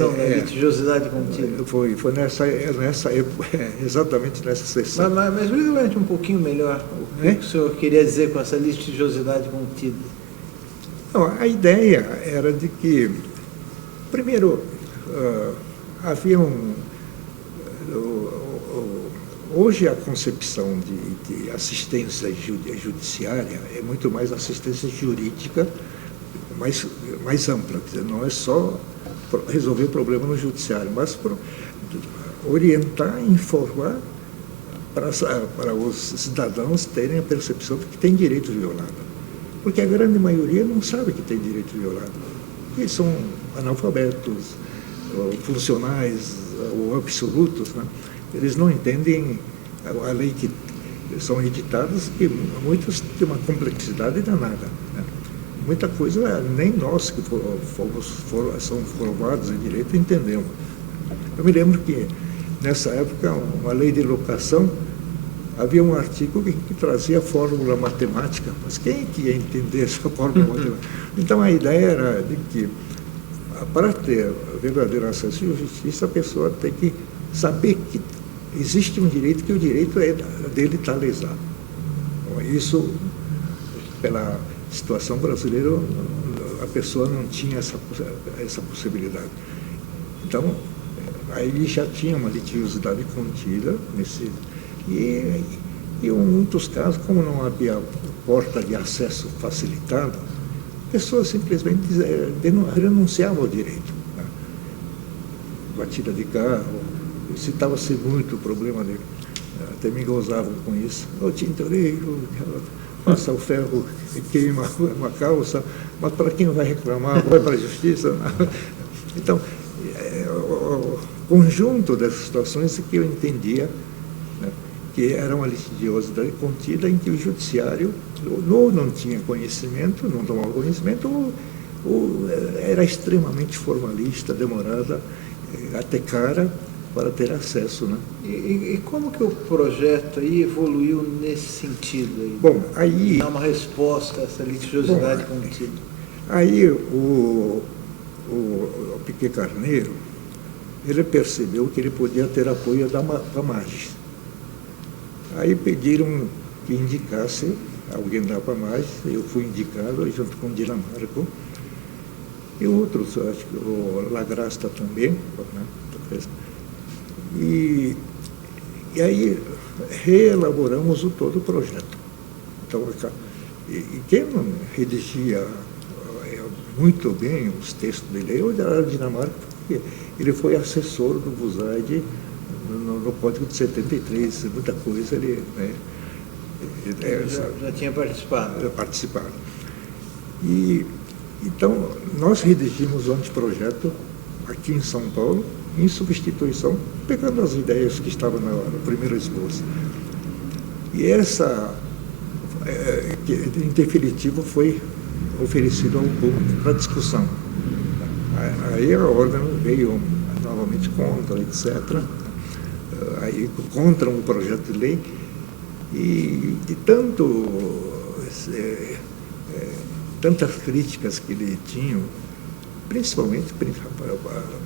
sessão da litigiosidade contida? Foi nessa época, exatamente nessa sessão. Mas me lembra um pouquinho melhor o que o senhor queria dizer com essa litigiosidade contida. Não, a ideia era de que, primeiro, havia hoje a concepção de assistência judiciária é muito mais assistência jurídica, mais ampla, quer dizer, não é só resolver o problema no judiciário, mas orientar e informar para os cidadãos terem a percepção de que tem direito violado. Porque a grande maioria não sabe que tem direito violado. Eles são analfabetos, ou funcionais, ou absolutos, né? Eles não entendem a lei que são editadas, que muitas têm uma complexidade danada, né? Muita coisa nem nós que somos formados em direito entendemos. Eu me lembro que, nessa época, uma lei de locação, havia um artigo que trazia fórmula matemática, mas quem que ia entender essa fórmula matemática? Então, a ideia era de que, para ter verdadeiro acesso à justiça, a pessoa tem que saber que existe um direito, que o direito dele está lesado. Isso, pela situação brasileira, a pessoa não tinha essa possibilidade. Então, aí já tinha uma litigiosidade contida e em muitos casos, como não havia porta de acesso facilitada, a pessoa simplesmente renunciava ao direito, né? Batida de carro, citava-se muito o problema dele. Até me gozavam com isso. O tintureiro passa o ferro e queima uma calça, mas para quem vai reclamar, vai para a justiça? Então, o conjunto dessas situações que eu entendia, né, que era uma litigiosidade contida em que o judiciário ou não tinha conhecimento, não tomava conhecimento, ou era extremamente formalista, demorada, até cara, para ter acesso, né? E como que o projeto aí evoluiu nesse sentido? Aí? Bom, aí... Dar uma resposta a essa litigiosidade contida. Aí o Piquet Carneiro, ele percebeu que ele podia ter apoio da PAMAGES. Aí pediram que indicasse alguém da PAMAGES, eu fui indicado junto com o Dinamarco, e outros, acho que o Lagrasta também, né? E aí reelaboramos todo o projeto. Então, quem redigia muito bem os textos dele era o Dinamarca, porque ele foi assessor do Buzaide no Código de 73, muita coisa ele... Né, já tinha participado. E, então, nós redigimos o anteprojeto aqui em São Paulo, em substituição, pegando as ideias que estavam no primeiro esboço. E essa, em definitivo, foi oferecido ao público para discussão. Aí a ordem veio novamente contra, etc. Aí contra um projeto de lei, e de tantas críticas que ele tinha, principalmente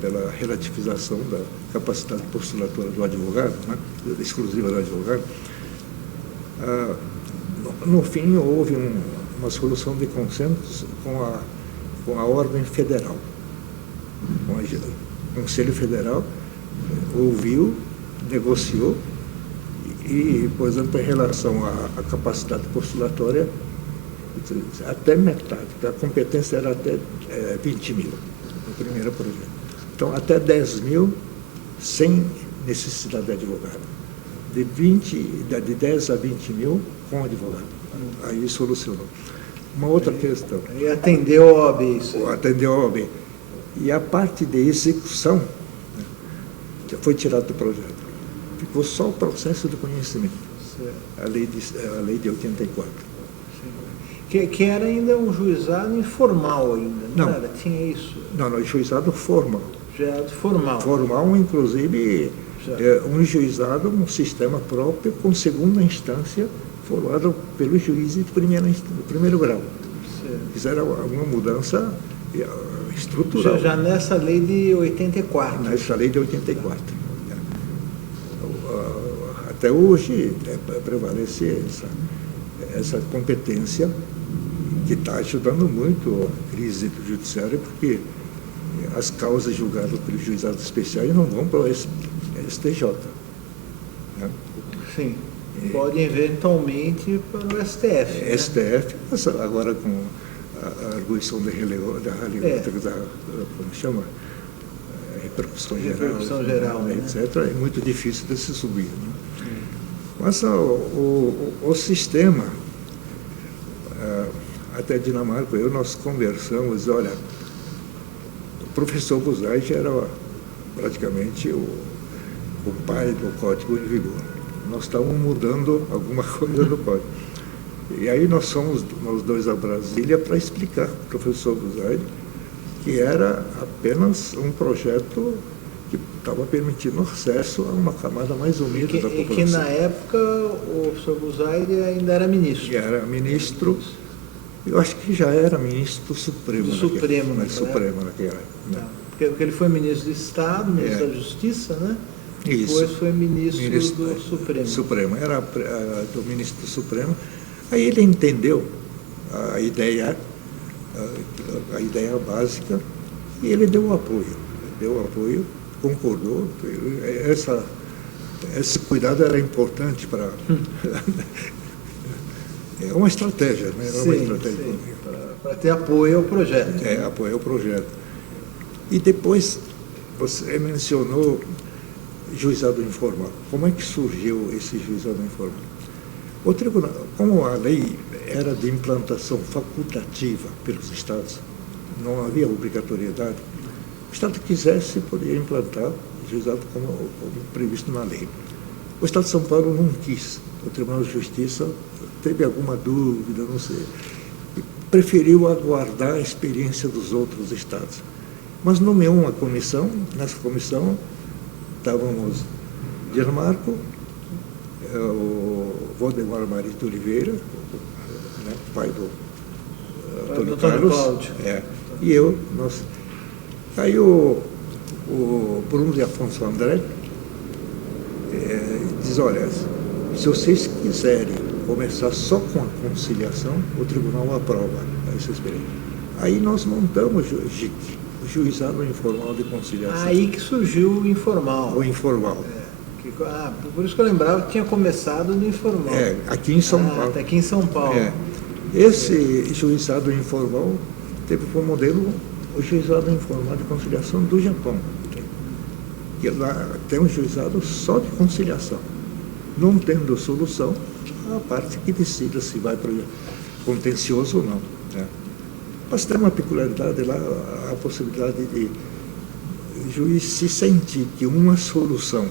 pela relativização da capacidade postulatória do advogado, né, exclusiva do advogado, no fim houve uma solução de consenso com a ordem federal. O Conselho Federal ouviu, negociou e, por exemplo, em relação à capacidade postulatória, até metade, a competência era até 20 mil no primeiro projeto. Então, até 10 mil sem necessidade de advogado. De 10 a 20 mil com advogado. Aí solucionou. Uma outra questão. E atendeu a OAB isso? Atendeu a OAB. E a parte de execução, né, foi tirada do projeto. Ficou só o processo de conhecimento. A lei de 84. Que era ainda um juizado informal ainda, não era? Tinha isso? Não, juizado formal. Juizado formal. Formal, inclusive, um juizado, um sistema próprio, com segunda instância, formado pelos juízes de primeiro grau. Fizeram alguma mudança estrutural. Já nessa lei de 84. Nessa lei de 84. Até hoje prevalece essa competência que está ajudando muito a crise do judiciário, porque as causas julgadas pelos juizados especiais não vão para o STJ. Né? Sim. Podem eventualmente para o STF. Né? STF, mas agora com a arguição da como chama? Repercussão geral, né? etc., é muito difícil de se subir. Né? Mas o sistema, até Dinamarca, nós conversamos, olha, o professor Buzaide era praticamente o pai do Código em vigor. Nós estávamos mudando alguma coisa do Código. E aí nós fomos, nós dois, a Brasília para explicar para o professor Buzaide que era apenas um projeto que estava permitindo acesso a uma camada mais humilde da população. E que na época o professor Buzaide ainda era ministro. Que era ministro, eu acho que já era ministro Supremo. Supremo naquela época. Né? Porque ele foi ministro de Estado, ministro da Justiça, né? Isso. Depois foi ministro do Supremo. Era do ministro do Supremo. Aí ele entendeu a ideia básica e ele deu apoio, concordou. Esse cuidado era importante para... É uma estratégia, né? Para ter apoio ao projeto. Apoio ao projeto. E depois, você mencionou juizado informal. Como é que surgiu esse juizado informal? O tribunal, como a lei era de implantação facultativa pelos estados, não havia obrigatoriedade, o estado que quisesse poderia implantar o juizado como previsto na lei. O estado de São Paulo não quis. O Tribunal de Justiça teve alguma dúvida, não sei, e preferiu aguardar a experiência dos outros estados. Mas nomeou uma comissão. Nessa comissão estávamos Dinamarca, o Valdemar Marito Oliveira, né, pai do Antônio Carlos, e eu. Aí o Bruno de Afonso André diz, olha, se vocês quiserem começar só com a conciliação, o tribunal aprova essa experiência. Aí nós montamos o JIC, o Juizado Informal de Conciliação. Aí que surgiu o informal. O informal. Por isso que eu lembrava que tinha começado no informal. Aqui em São Paulo. Aqui em São Paulo. Esse juizado informal teve como modelo o Juizado Informal de Conciliação do Japão. Que lá tem um juizado só de conciliação. Não tendo solução, a parte que decida se vai para o contencioso ou não. Né? Mas tem uma peculiaridade lá, a possibilidade de o juiz se sentir que uma solução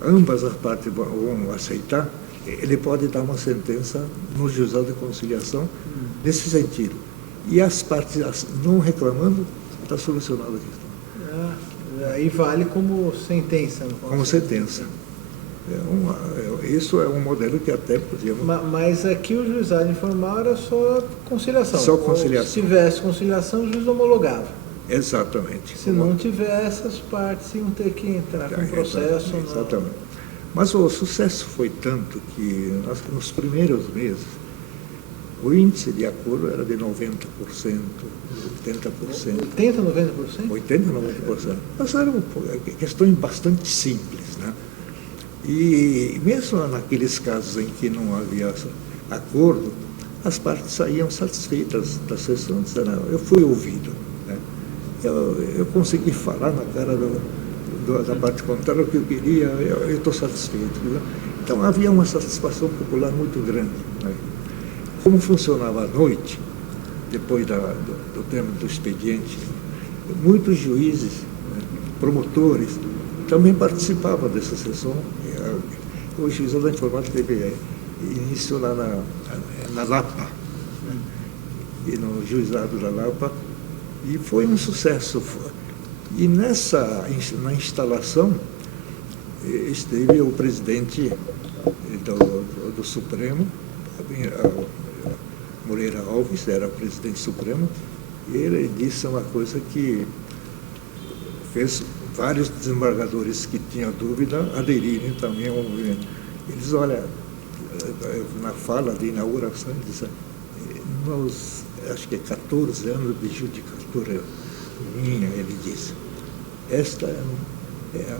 ambas as partes vão aceitar, ele pode dar uma sentença no juizado de conciliação nesse sentido. E as partes não reclamando, está solucionada a questão. Aí vale como sentença. Como sentença. Isso é um modelo que até podíamos... Mas aqui o juizado informal era só conciliação. Só conciliação. Se tivesse conciliação, o juiz homologava. Exatamente. Se não tivesse, as partes iam ter que entrar com processo. Exatamente. Mas o sucesso foi tanto que nos primeiros meses o índice de acordo era de 90%, 80%. 80%, 90%? 80%, 90%. Mas eram questões bastante simples, né? E mesmo naqueles casos em que não havia acordo, as partes saíam satisfeitas da sessão, disseram, eu fui ouvido. Né? Eu consegui falar na cara da parte contrária o que eu queria, eu estou satisfeito. Né? Então havia uma satisfação popular muito grande. Né? Como funcionava à noite, depois do término do expediente, muitos juízes, né, promotores, também participavam dessa sessão. O juizado da informática teve início lá na Lapa, né, e no juizado da Lapa, e foi um sucesso. E na instalação esteve o presidente do Supremo, Moreira Alves, era presidente supremo, E ele disse uma coisa que fez vários desembargadores que tinham dúvida aderirem também ao movimento. Ele diz, olha, na fala de inauguração, ele diz, nós, acho que é 14 anos de judicatura minha, ele disse, esta é a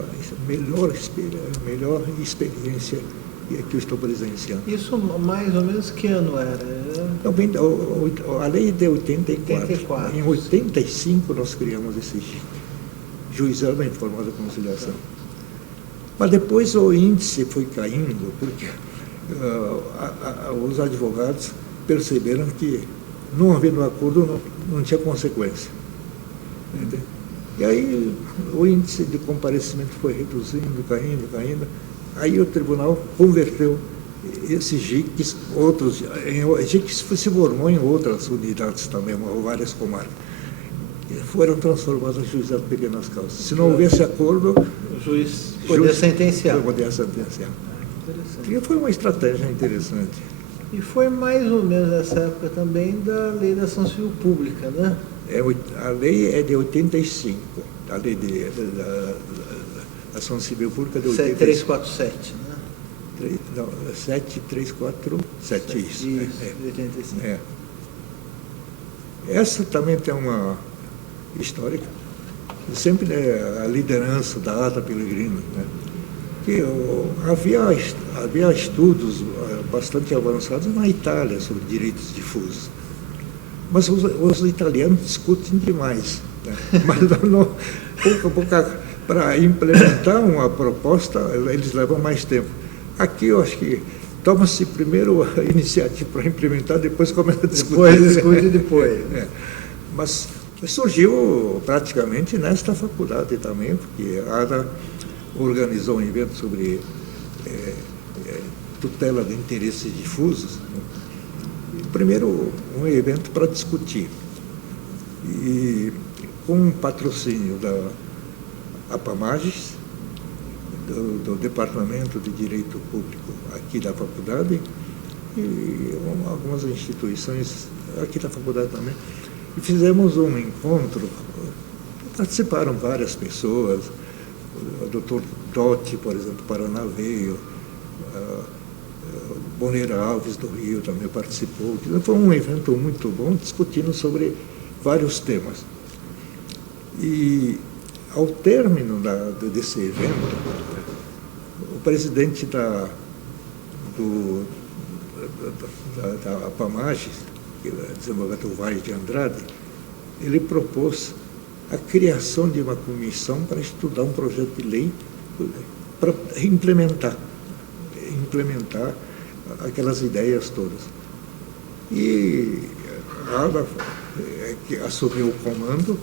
melhor experiência que eu estou presenciando. Isso mais ou menos que ano era? A lei é de 84. 84. Em 85 nós criamos esse juizado em forma de conciliação. Mas depois o índice foi caindo, porque os advogados perceberam que, não havendo acordo, não tinha consequência. Entendeu? E aí o índice de comparecimento foi reduzindo, caindo. Aí o tribunal converteu esses JICs, outros, JICs se formou em outras unidades também, várias comarcas. Foram transformados em juizado de pequenas causas. Se não houvesse acordo, o juiz podia sentenciar. E foi uma estratégia interessante. E foi mais ou menos nessa época também da lei da ação civil pública, né? A lei é de 85, a lei da ação civil pública de 85. 347, né? Não, 7347, isso. Isso, 85. É. Essa também tem uma histórica, sempre a liderança da Ata Pellegrino, né? Que havia estudos bastante avançados na Itália sobre direitos difusos, mas os italianos discutem demais, né? Mas para implementar uma proposta eles levam mais tempo. Aqui eu acho que toma-se primeiro a iniciativa para implementar, depois começa a discutir. Depois. É. Mas surgiu praticamente nesta faculdade também, porque a ADA organizou um evento sobre tutela de interesses difusos. Né? Primeiro, um evento para discutir. E com o patrocínio da APAMAGES, do Departamento de Direito Público aqui da faculdade, e algumas instituições aqui da faculdade também. E fizemos um encontro, participaram várias pessoas, o doutor Dotti, por exemplo, Paraná veio, Boneira Alves do Rio também participou. Foi um evento muito bom, discutindo sobre vários temas. E ao término desse evento, o presidente da APAMAGES, que é o desembargador Vaz de Andrade, ele propôs a criação de uma comissão para estudar um projeto de lei para implementar aquelas ideias todas. E a ADA, que assumiu o comando,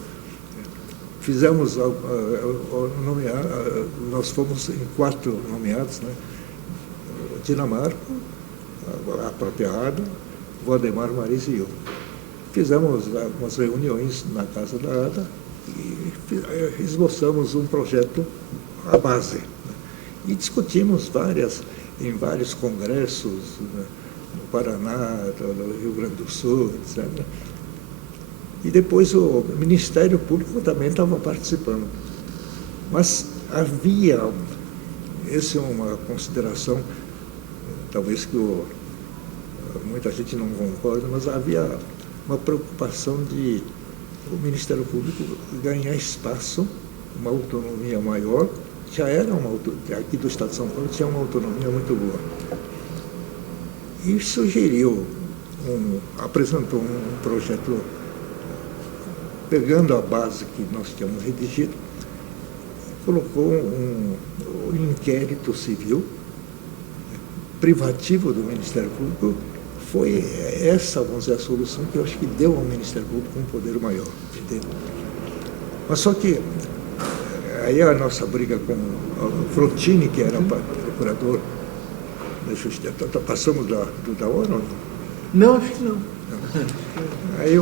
fizemos nós fomos em 4 nomeados, né? Dinamarca, a própria ADA, Valdemar Maris e eu. Fizemos algumas reuniões na casa da ADA e esboçamos um projeto à base. Né? E discutimos em vários congressos, né? No Paraná, no Rio Grande do Sul, etc. E depois o Ministério Público também estava participando. Mas havia, essa é uma consideração, talvez que muita gente não concorda, mas havia uma preocupação de o Ministério Público ganhar espaço, uma autonomia maior. Já era aqui do Estado de São Paulo tinha uma autonomia muito boa. E sugeriu, apresentou um projeto pegando a base que nós tínhamos redigido, colocou um inquérito civil privativo do Ministério Público. Foi essa, vamos dizer, a solução que eu acho que deu ao Ministério Público um poder maior. Entendeu? Mas só que aí a nossa briga com o Frontini, que era procurador da Justiça, passamos da hora ou não? Não, acho que não. Aí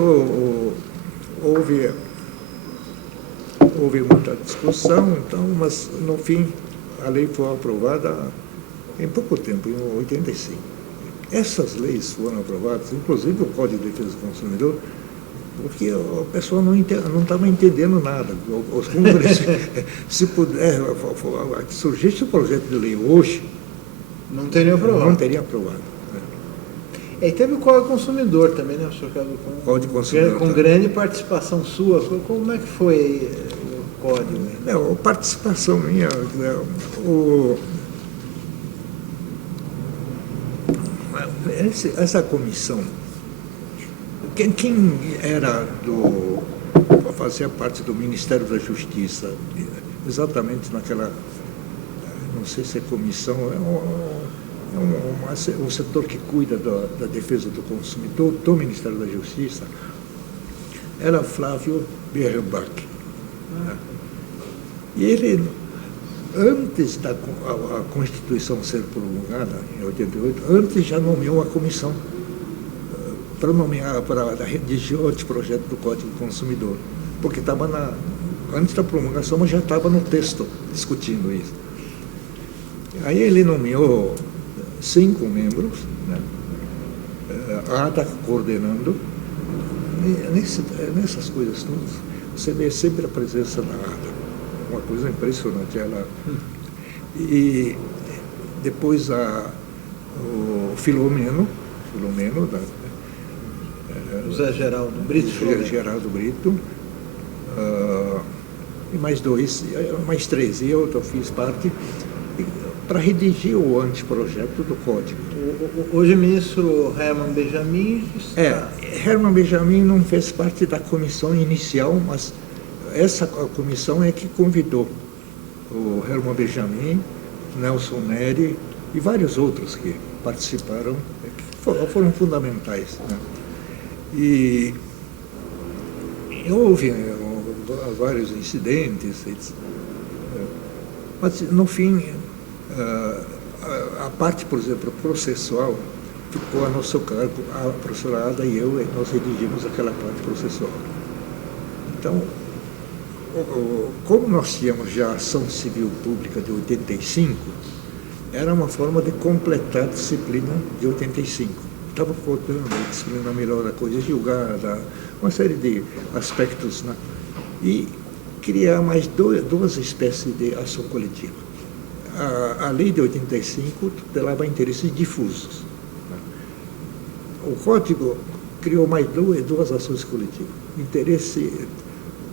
houve muita discussão, então, mas no fim a lei foi aprovada em pouco tempo, em 85. Essas leis foram aprovadas, inclusive o Código de Defesa do Consumidor, porque o pessoal não estava entendendo nada. Os congressistas, se puder, surgisse o projeto de lei hoje, não teria aprovado. Não teria aprovado. E teve o Código Consumidor também, né, professor Carlos? Código Consumidor. Com grande participação sua. Como é que foi o Código? Não, a participação minha, essa comissão, quem era fazia parte do Ministério da Justiça, exatamente naquela, não sei se é comissão, um setor que cuida da defesa do consumidor do Ministério da Justiça, era Flávio Bierbach. E ele, antes da a Constituição ser promulgada, em 88, antes já nomeou uma comissão para redigir o anteprojeto do Código do Consumidor, porque estava antes da promulgação, mas já estava no texto discutindo isso. Aí ele nomeou 5 membros, né? A ADA coordenando. Nessas coisas todas, você vê sempre a presença da ADA, uma coisa impressionante. E depois o Filomeno José Geraldo Brito. Geraldo Brito, e mais 3, e eu fiz parte, para redigir o anteprojeto do Código. Hoje o ministro Herman Benjamin está... Herman Benjamin não fez parte da comissão inicial, mas essa comissão é que convidou o Herman Benjamin, Nelson Neri e vários outros que participaram, que foram fundamentais, né? E houve vários incidentes, mas no fim a parte, por exemplo, processual ficou a nosso cargo, a professora Ada e eu, nós redigimos aquela parte processual. Então, como nós tínhamos já a ação civil pública de 85, era uma forma de completar a disciplina de 85. Estava faltando a disciplina melhor, a coisa julgada, uma série de aspectos, né? E criar mais duas espécies de ação coletiva. A lei de 85 tutelava interesses difusos, né? O Código criou mais duas ações coletivas. Interesse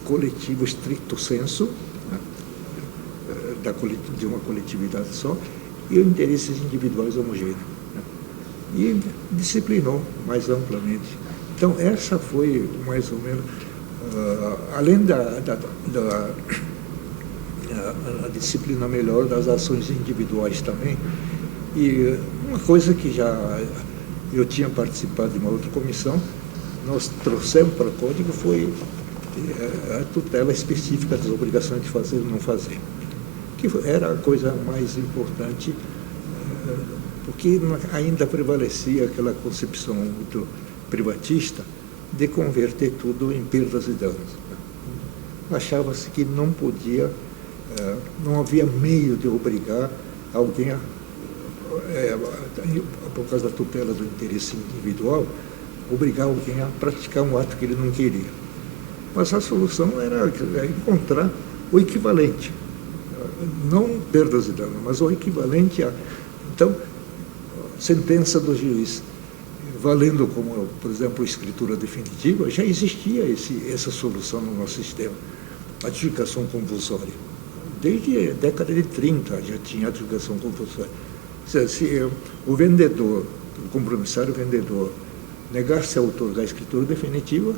coletivo stricto sensu, né? De uma coletividade só, e interesses individuais homogêneos, né? E disciplinou mais amplamente. Então, essa foi mais ou menos, além da disciplina melhor das ações individuais também. E uma coisa que já eu tinha participado de uma outra comissão, nós trouxemos para o Código, foi a tutela específica das obrigações de fazer e não fazer, que era a coisa mais importante, porque ainda prevalecia aquela concepção muito privatista de converter tudo em perdas e danos. Achava-se que não podia, não havia meio de obrigar alguém, por causa da tutela do interesse individual, obrigar alguém a praticar um ato que ele não queria. Mas a solução era encontrar o equivalente, não perdas e danos, mas o equivalente a... Então, sentença do juiz, valendo como, por exemplo, escritura definitiva, já existia essa solução no nosso sistema, adjudicação compulsória. Desde a década de 30 já tinha adjudicação compulsória. Se o vendedor, o compromissário vendedor, negasse a outorgar a escritura definitiva,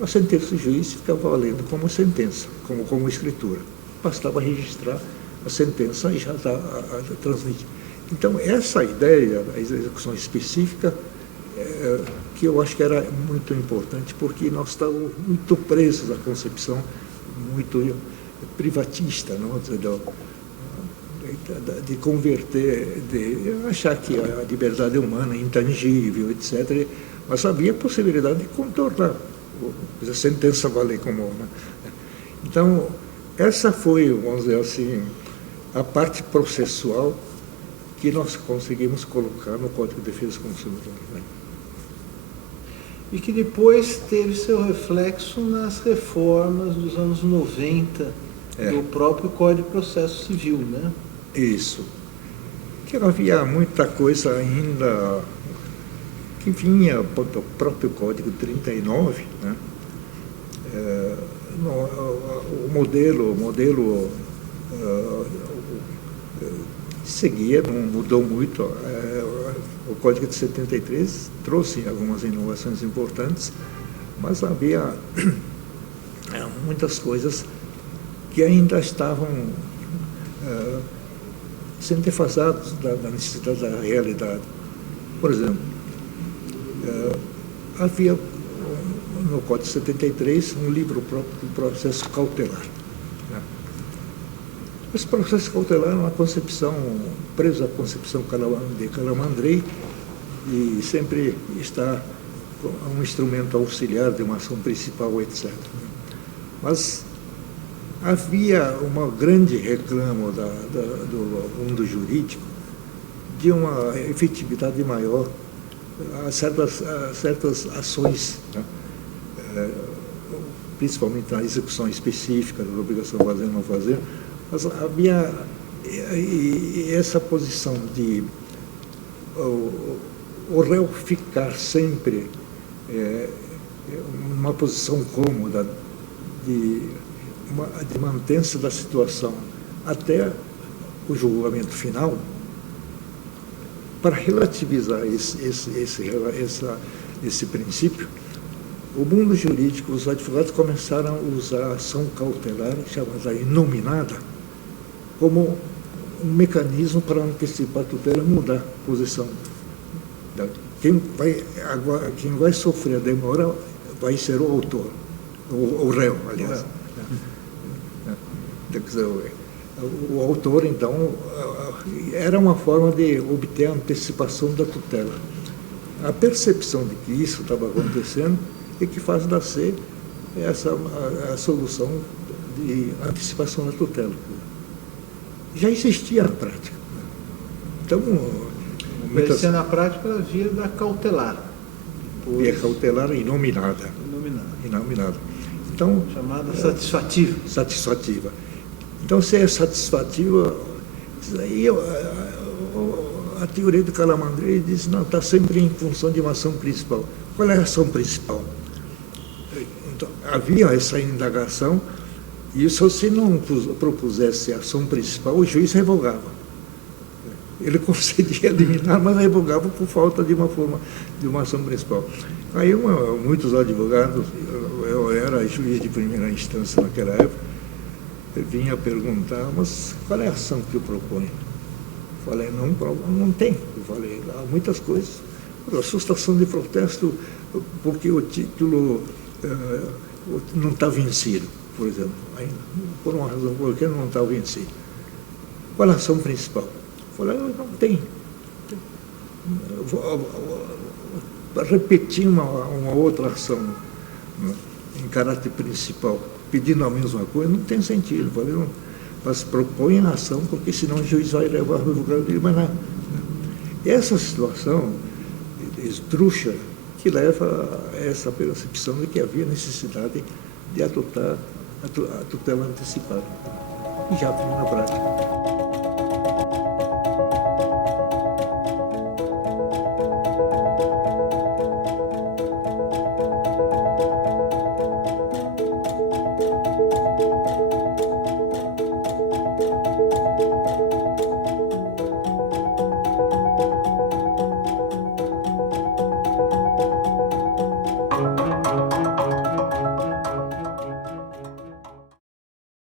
a sentença do juiz ficava valendo como sentença, como escritura. Bastava registrar a sentença e já está transmitida. Então, essa ideia da execução específica, que eu acho que era muito importante, porque nós estávamos muito presos à concepção muito privatista, não? De converter, de achar que a liberdade humana é intangível, etc. Mas havia a possibilidade de contornar a sentença valer como... Né? Então, essa foi, vamos dizer assim, a parte processual que nós conseguimos colocar no Código de Defesa do Consumidor. Né? E que depois teve seu reflexo nas reformas dos anos 90 do próprio Código de Processo Civil, né? Isso. Que havia muita coisa ainda que vinha do próprio Código 39, né? O modelo seguia, não mudou muito. O Código de 73 trouxe algumas inovações importantes, mas havia muitas coisas que ainda estavam sendo defasadas da necessidade da realidade. Por exemplo, havia no Código 73 um livro próprio do processo cautelar. Né? Esse processo cautelar é uma concepção, preso à concepção de Calamandrei, e sempre está um instrumento auxiliar de uma ação principal, etc. Mas havia uma grande reclamo do mundo jurídico de uma efetividade maior a certas ações, né? Principalmente na execução específica da obrigação de fazer ou não fazer, mas havia essa posição de o réu ficar sempre numa posição cômoda de manter-se da situação até o julgamento final. Para relativizar esse princípio, o mundo jurídico, os advogados começaram a usar a ação cautelar, chamada inominada, como um mecanismo para antecipar a tutela e mudar a posição. Quem vai sofrer a demora vai ser o autor, o réu, aliás. O autor, então, era uma forma de obter a antecipação da tutela. A percepção de que isso estava acontecendo é que faz nascer a solução de antecipação da tutela. Já existia na prática. Então, Existia na prática a via da cautelar. Via cautelar inominada. Então, chamada satisfativa. Satisfativa. Então, se é satisfativa, aí a teoria do Calamandrei diz, não, está sempre em função de uma ação principal. Qual é a ação principal? Então, havia essa indagação, e se você não propusesse a ação principal, o juiz revogava. Ele concedia eliminar, mas revogava por falta de uma ação principal. Aí muitos advogados, eu era juiz de primeira instância naquela época, vinha perguntar, mas qual é a ação que eu proponho? Falei, não tem. Eu falei, há muitas coisas. A sustação de protesto, porque o título não está vencido, por exemplo. Aí, por uma razão qualquer, não está vencido. Qual é a ação principal? Falei, não tem. Vou repetir uma outra ação, né, em caráter principal, pedindo a mesma coisa, não tem sentido. Falei, não, mas propõe a ação, porque senão o juiz vai levar o advogado dele, mas não. Essa situação esdrúxula que leva a essa percepção de que havia necessidade de adotar a tutela antecipada. E já vinha na prática.